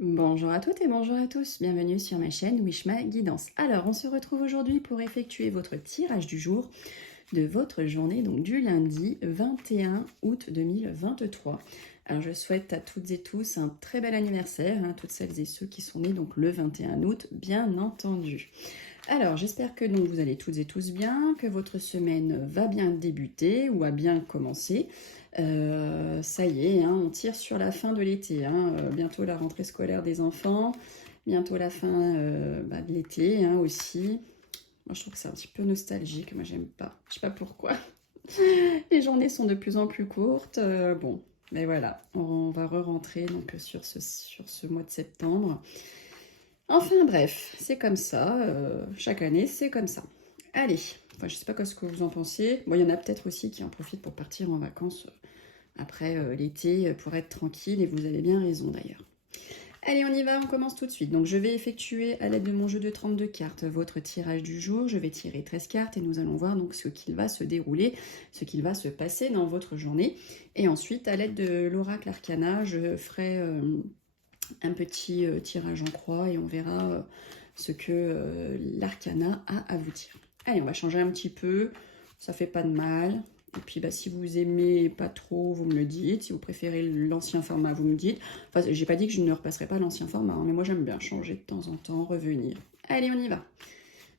Bonjour à toutes et bonjour à tous, bienvenue sur ma chaîne Wishma Guidance. Alors, on se retrouve aujourd'hui pour effectuer votre tirage du jour de votre journée, donc du lundi 21 août 2023. Alors, je souhaite à toutes et tous un très bel anniversaire, toutes celles et ceux qui sont nés donc le 21 août, bien entendu. Alors, j'espère que donc, vous allez toutes et tous bien, que votre semaine va bien débuter ou a bien commencé. Ça y est, on tire sur la fin de l'été. Bientôt la rentrée scolaire des enfants, bientôt la fin de l'été aussi. Moi, je trouve que c'est un petit peu nostalgique. Moi, j'aime pas. Je sais pas pourquoi. Les journées sont de plus en plus courtes. Bon, mais voilà, on va re-rentrer donc sur ce mois de septembre. Enfin bref, c'est comme ça, chaque année c'est comme ça. Allez, enfin, je sais pas ce que vous en pensez. Bon, il y en a peut-être aussi qui en profitent pour partir en vacances après l'été pour être tranquille, et vous avez bien raison d'ailleurs. Allez, on y va, on commence tout de suite. Donc je vais effectuer à l'aide de mon jeu de 32 cartes votre tirage du jour. Je vais tirer 13 cartes et nous allons voir donc ce qu'il va se dérouler, ce qu'il va se passer dans votre journée. Et ensuite, à l'aide de l'oracle arcana, je ferai un petit tirage en croix et on verra ce que l'arcana a à vous dire. Allez, on va changer un petit peu, ça fait pas de mal. Et puis si vous aimez pas trop, vous me le dites. Si vous préférez l'ancien format, vous me dites. Enfin, j'ai pas dit que je ne repasserai pas l'ancien format, mais moi j'aime bien changer de temps en temps, revenir. Allez, on y va.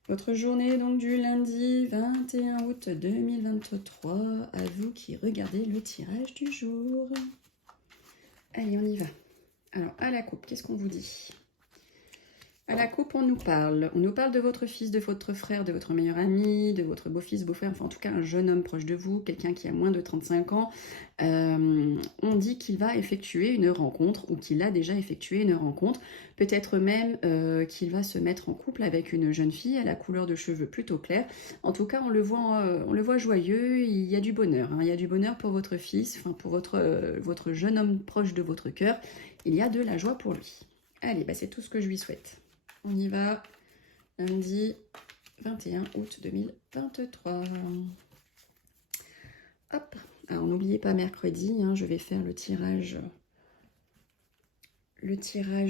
Votre journée donc du lundi 21 août 2023, à vous qui regardez le tirage du jour. Allez, on y va. Alors, à la coupe, qu'est-ce qu'on vous dit? À la coupe, on nous parle de votre fils, de votre frère, de votre meilleur ami, de votre beau-fils, beau-frère, enfin en tout cas un jeune homme proche de vous, quelqu'un qui a moins de 35 ans. On dit qu'il va effectuer une rencontre ou qu'il a déjà effectué une rencontre. Peut-être même qu'il va se mettre en couple avec une jeune fille à la couleur de cheveux plutôt claire. En tout cas, on le voit joyeux, il y a du bonheur. Il y a du bonheur pour votre fils, enfin pour votre jeune homme proche de votre cœur. Il y a de la joie pour lui. Allez, c'est tout ce que je lui souhaite. On y va, lundi 21 août 2023. Hop, alors n'oubliez pas mercredi, je vais faire le tirage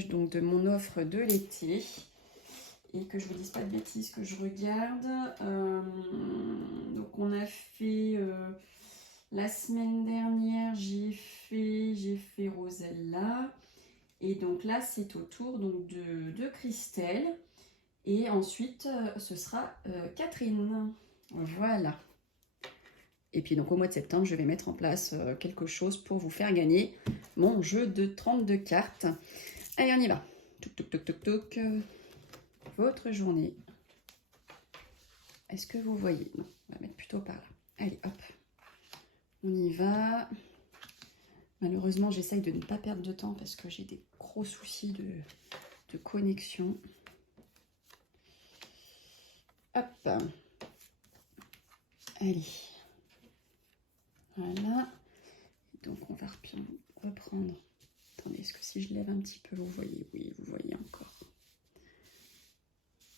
donc de mon offre de l'été. Et que je vous dise pas de bêtises, que je regarde. Donc on a fait, la semaine dernière, j'ai fait Rosella. Et donc là, c'est au tour donc, de Christelle. Et ensuite, ce sera Catherine. Voilà. Et puis donc au mois de septembre, je vais mettre en place quelque chose pour vous faire gagner mon jeu de 32 cartes. Allez, on y va. Touk, touk, touk, touk, touk. Votre journée. Est-ce que vous voyez? Non, on va mettre plutôt par là. Allez, hop. On y va. Malheureusement, j'essaye de ne pas perdre de temps parce que j'ai des gros soucis de connexion. Hop. Allez. Voilà. Donc, on va reprendre. Attendez, est-ce que si je lève un petit peu, vous voyez? Oui, vous voyez encore.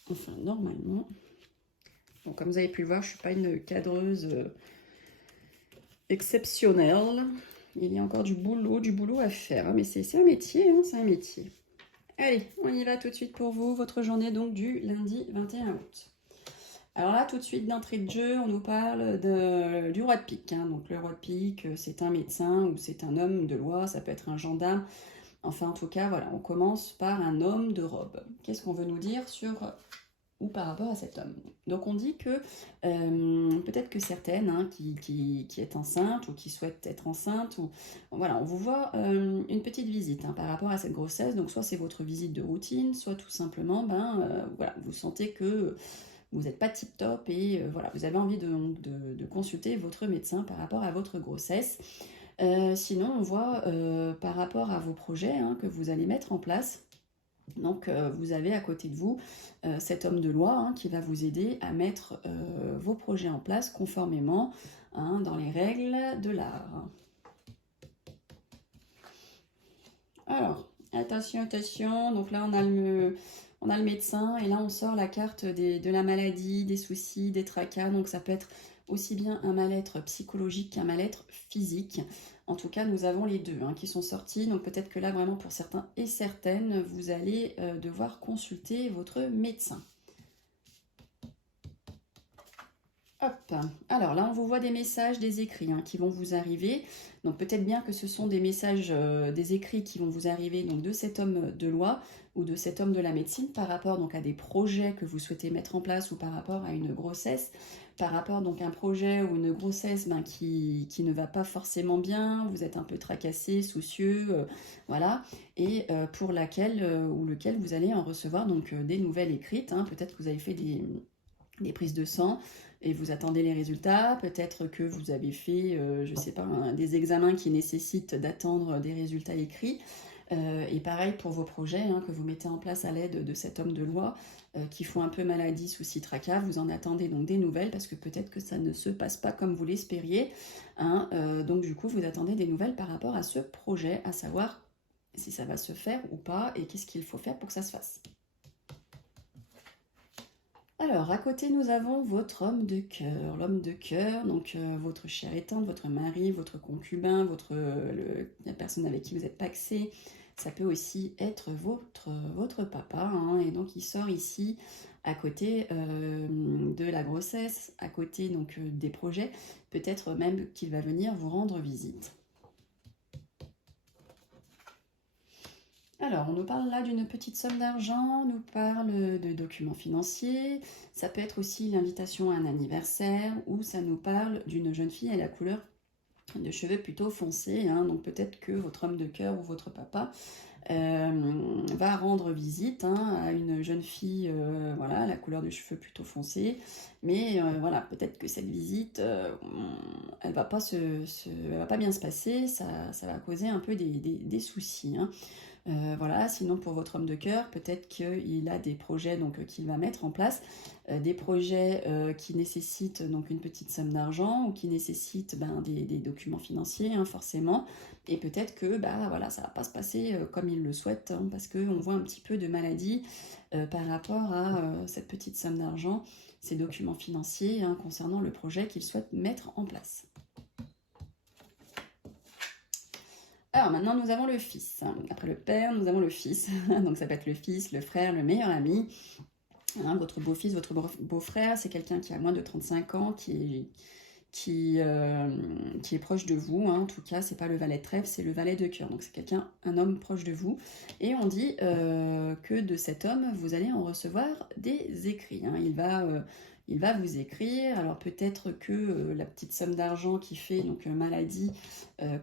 Enfin, normalement. Bon, comme vous avez pu le voir, je ne suis pas une cadreuse exceptionnelle. Il y a encore du boulot à faire. Mais c'est un métier, c'est un métier. Allez, on y va tout de suite pour vous. Votre journée donc du lundi 21 août. Alors là, tout de suite, d'entrée de jeu, on nous parle du roi de pique. Donc le roi de pique, c'est un médecin ou c'est un homme de loi, ça peut être un gendarme. Enfin, en tout cas, voilà, on commence par un homme de robe. Qu'est-ce qu'on veut nous dire sur ou par rapport à cet homme? Donc on dit que peut-être que certaines qui est enceinte ou qui souhaitent être enceinte, voilà, on vous voit une petite visite par rapport à cette grossesse. Donc soit c'est votre visite de routine, soit tout simplement, voilà, vous sentez que vous n'êtes pas tip top et voilà, vous avez envie de consulter votre médecin par rapport à votre grossesse. Sinon, on voit par rapport à vos projets que vous allez mettre en place. Donc, vous avez à côté de vous cet homme de loi qui va vous aider à mettre vos projets en place conformément dans les règles de l'art. Alors, attention, attention. Donc là, on a le médecin et là, on sort la carte de la maladie, des soucis, des tracas. Donc, ça peut être aussi bien un mal-être psychologique qu'un mal-être physique. En tout cas, nous avons les deux qui sont sortis. Donc peut-être que là, vraiment, pour certains et certaines, vous allez devoir consulter votre médecin. Hop, alors là on vous voit des messages, des écrits qui vont vous arriver. Donc peut-être bien que ce sont des messages, des écrits qui vont vous arriver donc, de cet homme de loi ou de cet homme de la médecine par rapport donc, à des projets que vous souhaitez mettre en place ou par rapport à une grossesse, par rapport donc, à un projet ou une grossesse qui ne va pas forcément bien, vous êtes un peu tracassé, soucieux, voilà, et pour laquelle ou lequel vous allez en recevoir donc, des nouvelles écrites. Peut-être que vous avez fait des prises de sang et vous attendez les résultats, peut-être que vous avez fait, je ne sais pas, des examens qui nécessitent d'attendre des résultats écrits. Et pareil pour vos projets que vous mettez en place à l'aide de cet homme de loi qui font un peu maladie, souci, tracas, vous en attendez donc des nouvelles parce que peut-être que ça ne se passe pas comme vous l'espériez. Donc du coup, vous attendez des nouvelles par rapport à ce projet, à savoir si ça va se faire ou pas et qu'est-ce qu'il faut faire pour que ça se fasse. Alors, à côté, nous avons votre homme de cœur. L'homme de cœur, donc votre chère et tendre, votre mari, votre concubin, la personne avec qui vous êtes pacsé. Ça peut aussi être votre papa. Et donc, il sort ici à côté de la grossesse, à côté donc des projets. Peut-être même qu'il va venir vous rendre visite. Alors, on nous parle là d'une petite somme d'argent, on nous parle de documents financiers, ça peut être aussi l'invitation à un anniversaire, ou ça nous parle d'une jeune fille à la couleur de cheveux plutôt foncés, donc peut-être que votre homme de cœur ou votre papa va rendre visite à une jeune fille, voilà, à la couleur de cheveux plutôt foncés, mais voilà, peut-être que cette visite, elle va pas elle va pas bien se passer, ça va causer un peu des soucis. Voilà, sinon pour votre homme de cœur, peut-être qu'il a des projets qu'il va mettre en place, des projets qui nécessitent donc une petite somme d'argent ou qui nécessitent des documents financiers forcément, et peut-être que voilà, ça va pas se passer comme il le souhaite parce qu'on voit un petit peu de maladie par rapport à cette petite somme d'argent, ces documents financiers concernant le projet qu'il souhaite mettre en place. Alors maintenant nous avons le fils. Après le père, nous avons le fils. Donc ça peut être le fils, le frère, le meilleur ami. Votre beau-fils, votre beau-frère, c'est quelqu'un qui a moins de 35 ans, qui est proche de vous. En tout cas, c'est pas le valet de trèfle, c'est le valet de cœur. Donc c'est un homme proche de vous. Et on dit que de cet homme, vous allez en recevoir des écrits. Il va vous écrire, alors peut-être que la petite somme d'argent qui fait donc maladie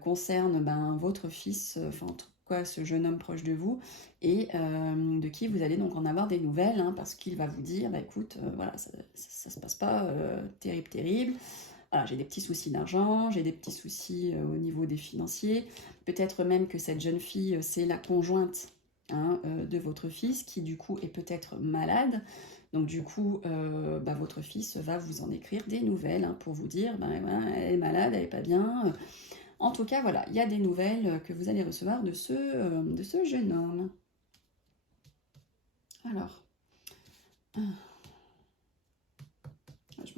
concerne votre fils, enfin en tout cas ce jeune homme proche de vous, et de qui vous allez donc en avoir des nouvelles, parce qu'il va vous dire, écoute, voilà, ça se passe pas terrible, voilà, j'ai des petits soucis d'argent, j'ai des petits soucis au niveau des financiers, peut-être même que cette jeune fille, c'est la conjointe de votre fils, qui du coup est peut-être malade. Donc du coup, votre fils va vous en écrire des nouvelles pour vous dire, voilà, elle est malade, elle n'est pas bien. En tout cas, voilà, il y a des nouvelles que vous allez recevoir de ce jeune homme. Alors, je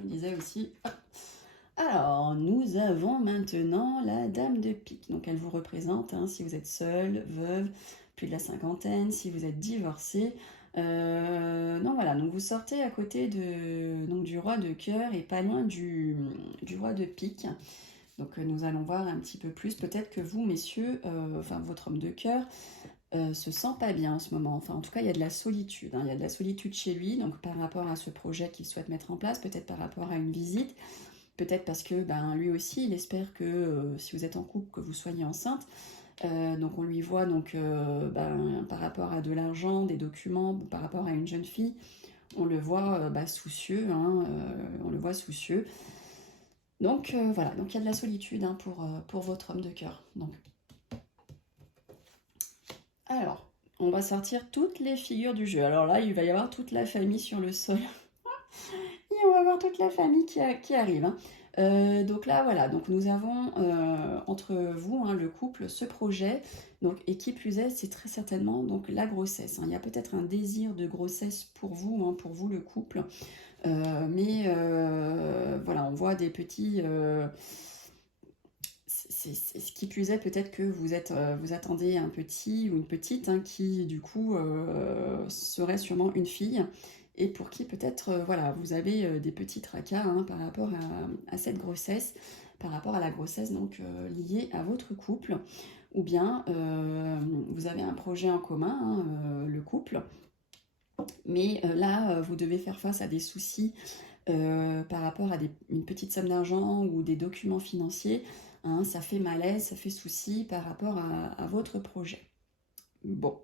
me disais aussi... Alors, nous avons maintenant la dame de pique. Donc elle vous représente si vous êtes seul, veuve, plus de la cinquantaine, si vous êtes divorcé. Donc voilà, donc vous sortez à côté du roi de cœur et pas loin du roi de pique. Donc nous allons voir un petit peu plus. Peut-être que vous, messieurs, votre homme de cœur, se sent pas bien en ce moment. Enfin, en tout cas, il y a de la solitude. Il y a de la solitude chez lui, donc par rapport à ce projet qu'il souhaite mettre en place, peut-être par rapport à une visite, peut-être parce que lui aussi, il espère que si vous êtes en couple, que vous soyez enceinte. Donc on lui voit par rapport à de l'argent, des documents, par rapport à une jeune fille, on le voit soucieux, on le voit soucieux. Donc voilà, donc il y a de la solitude pour votre homme de cœur. Alors, on va sortir toutes les figures du jeu. Alors là, il va y avoir toute la famille sur le sol. Et on va voir toute la famille qui arrive. Donc là, voilà, donc nous avons entre vous, le couple, ce projet, donc, et qui plus est, c'est très certainement donc, la grossesse. Il y a peut-être un désir de grossesse pour vous le couple, mais voilà, on voit des petits... ce qui plus est, peut-être que vous attendez un petit ou une petite hein, qui, du coup, serait sûrement une fille et pour qui, peut-être, voilà, vous avez des petits tracas hein, par rapport à cette grossesse, par rapport à la grossesse donc liée à votre couple. Ou bien vous avez un projet en commun, hein, le couple, mais là, vous devez faire face à des soucis par rapport à une petite somme d'argent ou des documents financiers, hein, ça fait malaise, ça fait souci par rapport à votre projet. Bon,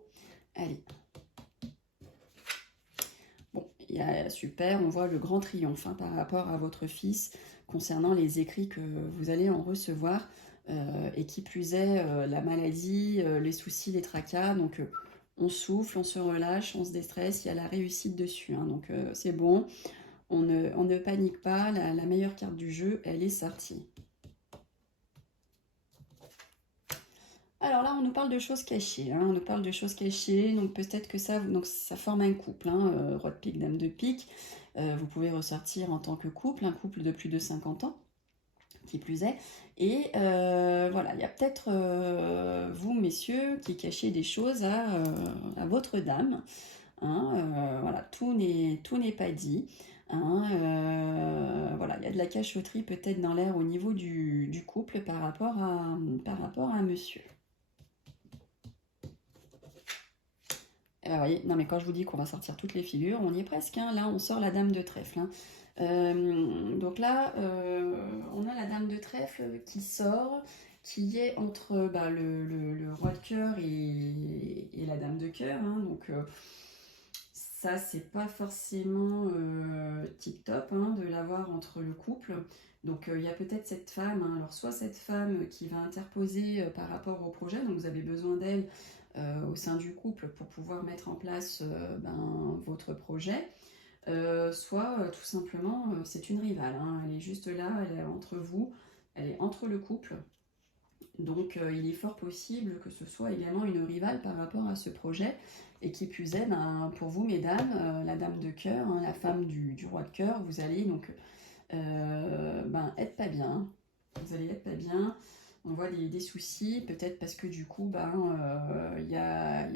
allez. Bon, super, on voit le grand triomphe hein, par rapport à votre fils concernant les écrits que vous allez en recevoir. Et qui plus est, la maladie, les soucis, les tracas, donc on souffle, on se relâche, on se déstresse, il y a la réussite dessus, hein, donc c'est bon. On ne panique pas, la meilleure carte du jeu, elle est sortie. Alors là, on nous parle de choses cachées, hein, on nous parle de choses cachées, donc peut-être que ça forme un couple, hein, roi de pique, dame de pique. Vous pouvez ressortir en tant que couple, un couple de plus de 50 ans, qui plus est. Et voilà, il y a peut-être vous, messieurs, qui cachez des choses à votre dame. Hein, voilà, tout n'est pas dit. Hein, voilà, il y a de la cachotterie peut-être dans l'air au niveau du couple par rapport à monsieur. Oui, non mais quand je vous dis qu'on va sortir toutes les figures, on y est presque. Hein, là, on sort la dame de trèfle. Hein. Donc là, on a la dame de trèfle qui sort, qui est entre le roi de cœur et la dame de cœur. Hein, donc ça, c'est pas forcément tip top hein, de l'avoir entre le couple. Donc il y a peut-être cette femme, hein, alors soit cette femme qui va interposer par rapport au projet, donc vous avez besoin d'elle au sein du couple pour pouvoir mettre en place votre projet. Soit tout simplement c'est une rivale, hein, elle est juste là, elle est entre vous, elle est entre le couple, donc il est fort possible que ce soit également une rivale par rapport à ce projet, et qui plus est, pour vous mesdames, la dame de cœur, hein, la femme du roi de cœur, vous allez donc être pas bien, vous allez être pas bien, on voit des soucis, peut-être parce que du coup il y a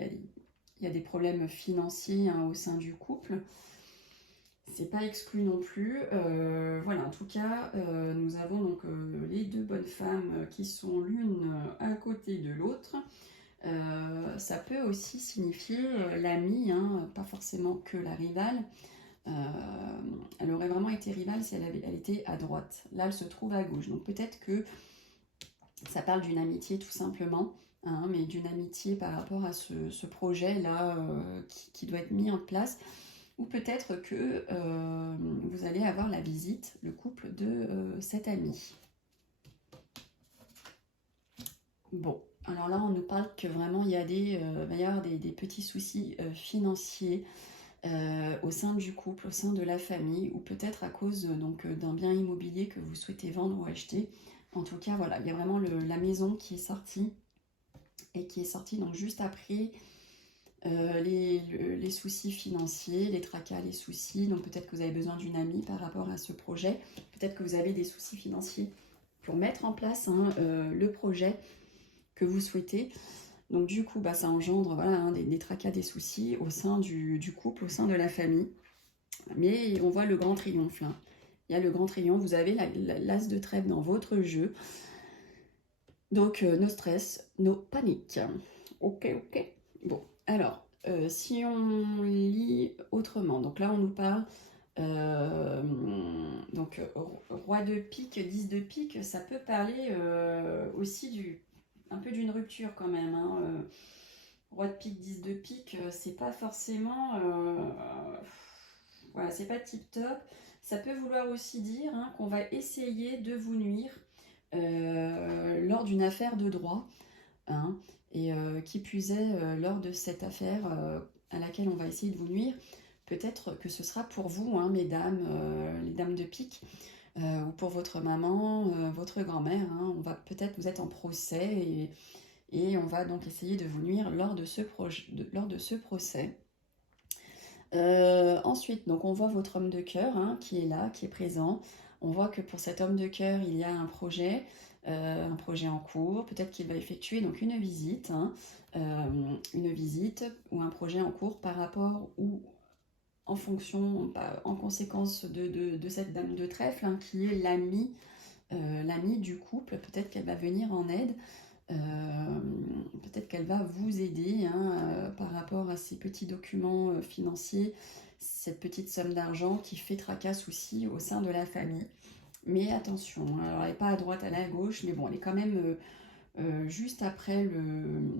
des problèmes financiers hein, au sein du couple. C'est pas exclu non plus. Voilà, en tout cas, nous avons donc les deux bonnes femmes qui sont l'une à côté de l'autre. Ça peut aussi signifier l'amie, hein, pas forcément que la rivale. Elle aurait vraiment été rivale si elle était à droite. Là, elle se trouve à gauche. Donc peut-être que ça parle d'une amitié tout simplement, hein, mais d'une amitié par rapport à ce projet-là qui doit être mis en place. Ou peut-être que vous allez avoir la visite, le couple de cet ami. Bon, alors là, on nous parle que vraiment, il va y avoir des petits soucis financiers au sein du couple, au sein de la famille, ou peut-être à cause d'un bien immobilier que vous souhaitez vendre ou acheter. En tout cas, voilà, il y a vraiment la maison qui est sortie, et qui est sortie donc juste après les soucis financiers, les tracas, les soucis. Donc peut-être que vous avez besoin d'une amie par rapport à ce projet. Peut-être que vous avez des soucis financiers pour mettre en place hein, le projet que vous souhaitez. Donc du coup, ça engendre voilà, hein, des tracas, des soucis au sein du couple, au sein de la famille. Mais on voit le grand triomphe là. Il y a le grand triomphe, vous avez l'as de trèfle dans votre jeu. Donc no stress, no panique. Ok. Bon, alors, si on lit autrement, donc là on nous parle, roi de pique, 10 de pique, ça peut parler aussi un peu d'une rupture quand même. Hein, roi de pique, 10 de pique, c'est pas forcément, voilà, c'est pas tip top. Ça peut vouloir aussi dire hein, qu'on va essayer de vous nuire lors d'une affaire de droit. Hein, et qui plus est, lors de cette affaire à laquelle on va essayer de vous nuire, peut-être que ce sera pour vous, hein, mesdames, les dames de pique, ou pour votre maman, votre grand-mère. Hein, peut-être vous êtes en procès et on va donc essayer de vous nuire lors de ce procès. Ensuite, donc on voit votre homme de cœur hein, qui est là, qui est présent. On voit que pour cet homme de cœur, il y a un projet. un projet en cours. Peut-être qu'il va effectuer donc une visite, hein, une visite ou un projet en cours par rapport ou en fonction, en conséquence de cette dame de trèfle, hein, qui est l'amie du couple. Peut-être qu'elle va venir en aide. Peut-être qu'elle va vous aider, hein, par rapport à ces petits documents financiers, cette petite somme d'argent qui fait tracas aussi au sein de la famille. Mais attention, hein, alors elle n'est pas à droite, elle est à gauche, mais bon, elle est quand même juste après le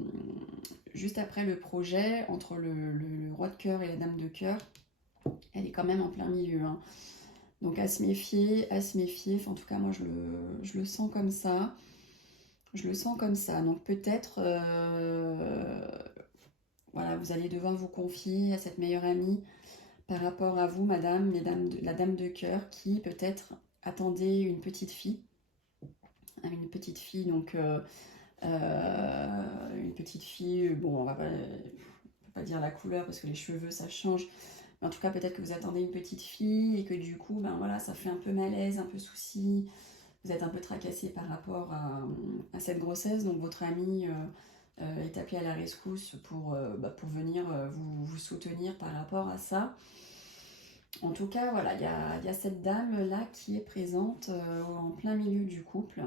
projet, entre le roi de cœur et la dame de cœur, elle est quand même en plein milieu, hein. Donc à se méfier, enfin, en tout cas moi je le sens comme ça. Je le sens comme ça. Donc peut-être, voilà, vous allez devoir vous confier à cette meilleure amie par rapport à vous, madame, la dame de cœur, qui peut-être attendait une petite fille, donc une petite fille, bon, on peut pas dire la couleur parce que les cheveux ça change, mais en tout cas peut-être que vous attendez une petite fille et que du coup, ben voilà, ça fait un peu malaise, un peu souci. Vous êtes un peu tracassé par rapport à cette grossesse, donc votre amie est appelée à la rescousse pour venir vous soutenir par rapport à ça. En tout cas, voilà, il y a cette dame-là qui est présente en plein milieu du couple,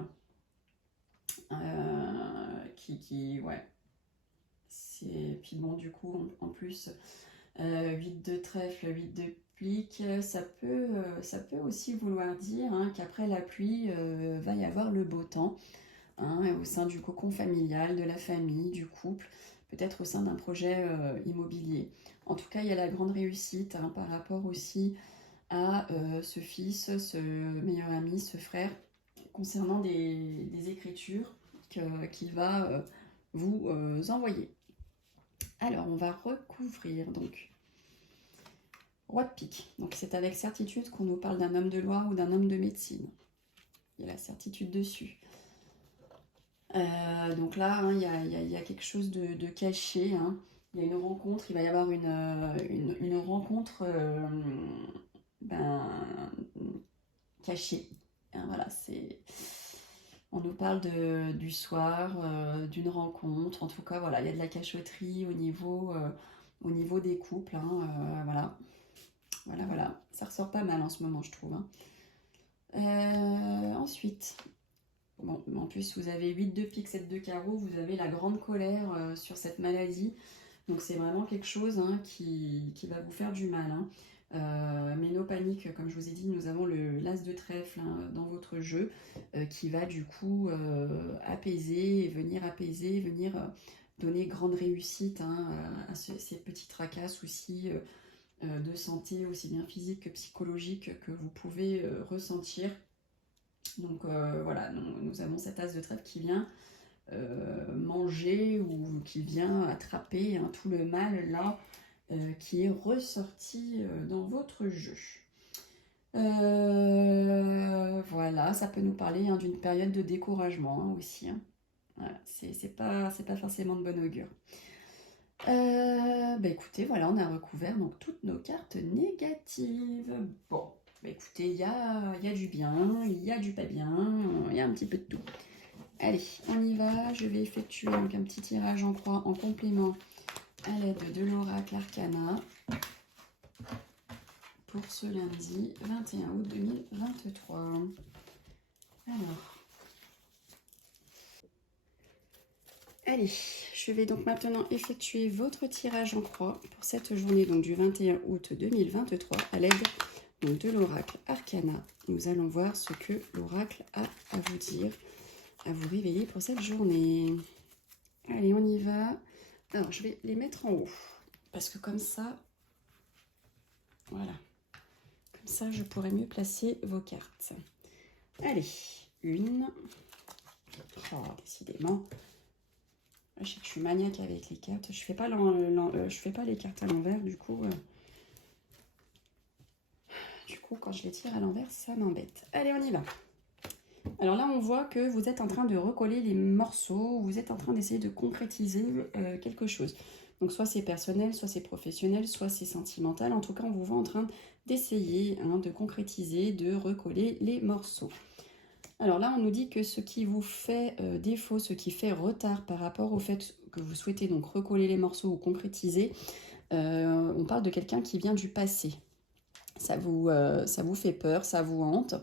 ouais. Puis bon, du coup, en plus, 8 de trèfle, 8 de pique, ça peut aussi vouloir dire, hein, qu'après la pluie, va y avoir le beau temps, hein, au sein du cocon familial, de la famille, du couple, peut-être au sein d'un projet immobilier. En tout cas, il y a la grande réussite, hein, par rapport aussi à ce fils, ce meilleur ami, ce frère, concernant des écritures qu'il va vous envoyer. Alors, on va recouvrir donc roi de pique. Donc, c'est avec certitude qu'on nous parle d'un homme de loi ou d'un homme de médecine. Il y a la certitude dessus. Donc là, hein, il y a quelque chose de caché, hein. Il y a une rencontre, il va y avoir une rencontre cachée, hein, voilà, on nous parle du soir, d'une rencontre. En tout cas, voilà, il y a de la cachotterie au niveau des couples, hein, voilà. Ça ressort pas mal en ce moment, je trouve, hein. Ensuite, bon, en plus, vous avez 8 de pique, 7 de carreau, vous avez la grande colère sur cette maladie. Donc, c'est vraiment quelque chose, hein, qui va vous faire du mal, hein. Mais no panique, comme je vous ai dit, nous avons l'as de trèfle, hein, dans votre jeu, qui va du coup apaiser, venir donner grande réussite, hein, à ces petits tracas, soucis de santé, aussi bien physique que psychologique, que vous pouvez ressentir. Donc voilà, nous avons cet as de trèfle qui vient manger ou qui vient attraper, hein, tout le mal là qui est ressorti dans votre jeu. Voilà, ça peut nous parler, hein, d'une période de découragement, hein, aussi, hein. Voilà, c'est pas forcément de bon augure. Écoutez, voilà, on a recouvert donc toutes nos cartes négatives. Bon, écoutez, il y a du bien, il y a du pas bien, il y a un petit peu de tout. Allez, on y va. Je vais effectuer donc un petit tirage en croix en complément à l'aide de l'oracle Arcana pour ce lundi 21 août 2023. Alors, allez, je vais donc maintenant effectuer votre tirage en croix pour cette journée donc du 21 août 2023 à l'aide de l'oracle Arcana. Nous allons voir ce que l'oracle a à vous dire, à vous révéler pour cette journée. Allez, on y va. Alors, je vais les mettre en haut parce que comme ça, voilà, comme ça, je pourrai mieux placer vos cartes. Allez, une. Oh, décidément. Je sais que je suis maniaque avec les cartes. Je fais pas les cartes à l'envers, du coup, quand je les tire à l'envers, ça m'embête. Allez, on y va. Alors là, on voit que vous êtes en train de recoller les morceaux, vous êtes en train d'essayer de concrétiser quelque chose. Donc soit c'est personnel, soit c'est professionnel, soit c'est sentimental. En tout cas, on vous voit en train d'essayer, hein, de concrétiser, de recoller les morceaux. Alors là, on nous dit que ce qui vous fait défaut, ce qui fait retard par rapport au fait que vous souhaitez donc recoller les morceaux ou concrétiser, on parle de quelqu'un qui vient du passé. Ça vous fait peur, ça vous hante.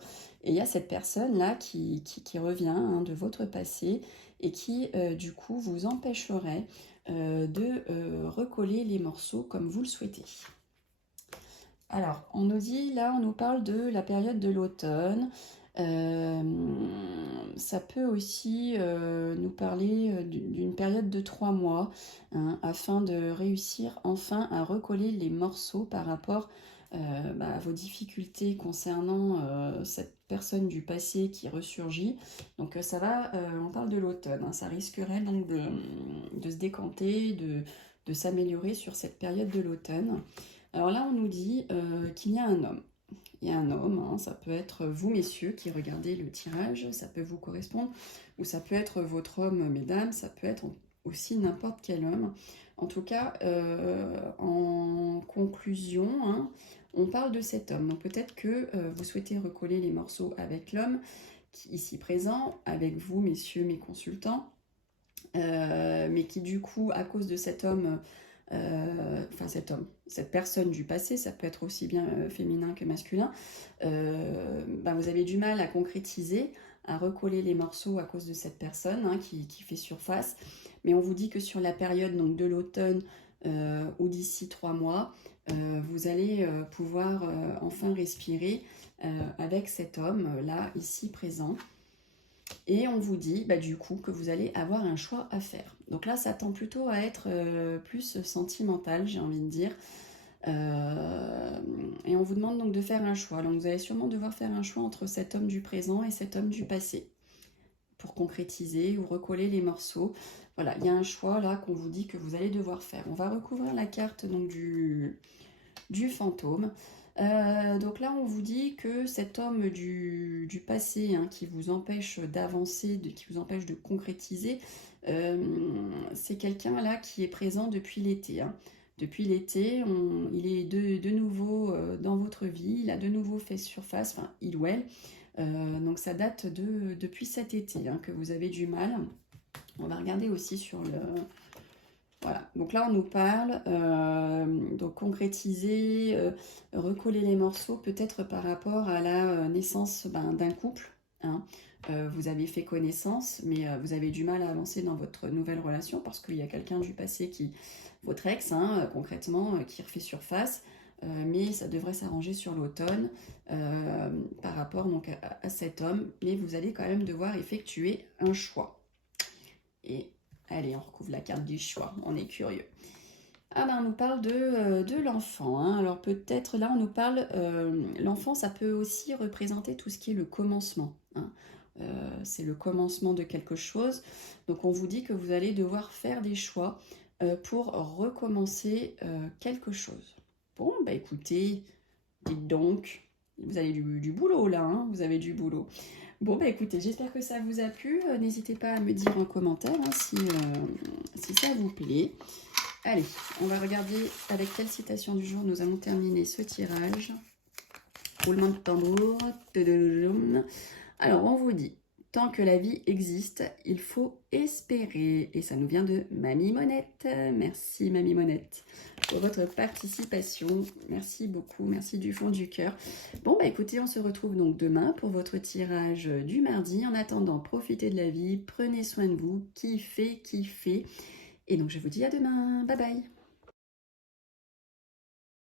Et il y a cette personne-là qui revient hein, de votre passé et qui, du coup, vous empêcherait de recoller les morceaux comme vous le souhaitez. Alors, on nous dit, là, on nous parle de la période de l'automne. Ça peut aussi nous parler d'une période de 3 mois hein, afin de réussir enfin à recoller les morceaux par rapport à vos difficultés concernant cette personne du passé qui ressurgit. Donc ça va, on parle de l'automne, hein, ça risquerait donc de se décanter, de s'améliorer sur cette période de l'automne. Alors là on nous dit qu'il y a un homme. Il y a un homme, hein, ça peut être vous messieurs qui regardez le tirage, ça peut vous correspondre, ou ça peut être votre homme mesdames, ça peut être aussi n'importe quel homme. En tout cas, en conclusion, hein, on parle de cet homme. Donc peut-être que vous souhaitez recoller les morceaux avec l'homme ici présent, avec vous messieurs mes consultants, mais qui du coup, à cause de cet homme, cette personne du passé, ça peut être aussi bien féminin que masculin, vous avez du mal à concrétiser, à recoller les morceaux à cause de cette personne hein, qui fait surface. Mais on vous dit que sur la période donc, de l'automne ou d'ici 3 mois, vous allez pouvoir enfin respirer avec cet homme là, ici présent. Et on vous dit du coup que vous allez avoir un choix à faire. Donc là, ça tend plutôt à être plus sentimental, j'ai envie de dire. Et on vous demande donc de faire un choix. Donc vous allez sûrement devoir faire un choix entre cet homme du présent et cet homme du passé pour concrétiser ou recoller les morceaux. Voilà, il y a un choix là qu'on vous dit que vous allez devoir faire. On va recouvrir la carte donc du fantôme. Donc là, on vous dit que cet homme du passé hein, qui vous empêche d'avancer, qui vous empêche de concrétiser, c'est quelqu'un là qui est présent depuis l'été. Hein. Depuis l'été, il est de nouveau dans votre vie, il a de nouveau fait surface, enfin il ou elle. Donc ça date depuis cet été hein, que vous avez du mal. On va regarder aussi sur le... Voilà, donc là on nous parle, donc concrétiser, recoller les morceaux peut-être par rapport à la naissance d'un couple. Hein. Vous avez fait connaissance, mais vous avez du mal à avancer dans votre nouvelle relation parce qu'il y a quelqu'un du passé votre ex, hein, concrètement, qui refait surface. Mais ça devrait s'arranger sur l'automne par rapport donc, à cet homme. Mais vous allez quand même devoir effectuer un choix. Et allez, on recouvre la carte du choix, on est curieux. On nous parle de l'enfant. Hein. Alors peut-être là, on nous parle... l'enfant, ça peut aussi représenter tout ce qui est le commencement. Hein. C'est le commencement de quelque chose. Donc on vous dit que vous allez devoir faire des choix pour recommencer quelque chose. Bon, écoutez, dites donc, vous avez du boulot là, hein, vous avez du boulot. Bon, écoutez, j'espère que ça vous a plu. N'hésitez pas à me dire en commentaire hein, si ça vous plaît. Allez, on va regarder avec quelle citation du jour nous allons terminer ce tirage. Roulement de tambour. Alors, on vous dit, tant que la vie existe, il faut espérer. Et ça nous vient de Mamie Monette. Merci Mamie Monette pour votre participation. Merci beaucoup, merci du fond du cœur. Bon, écoutez, on se retrouve donc demain pour votre tirage du mardi. En attendant, profitez de la vie, prenez soin de vous, kiffez, kiffez. Et donc, je vous dis à demain. Bye bye.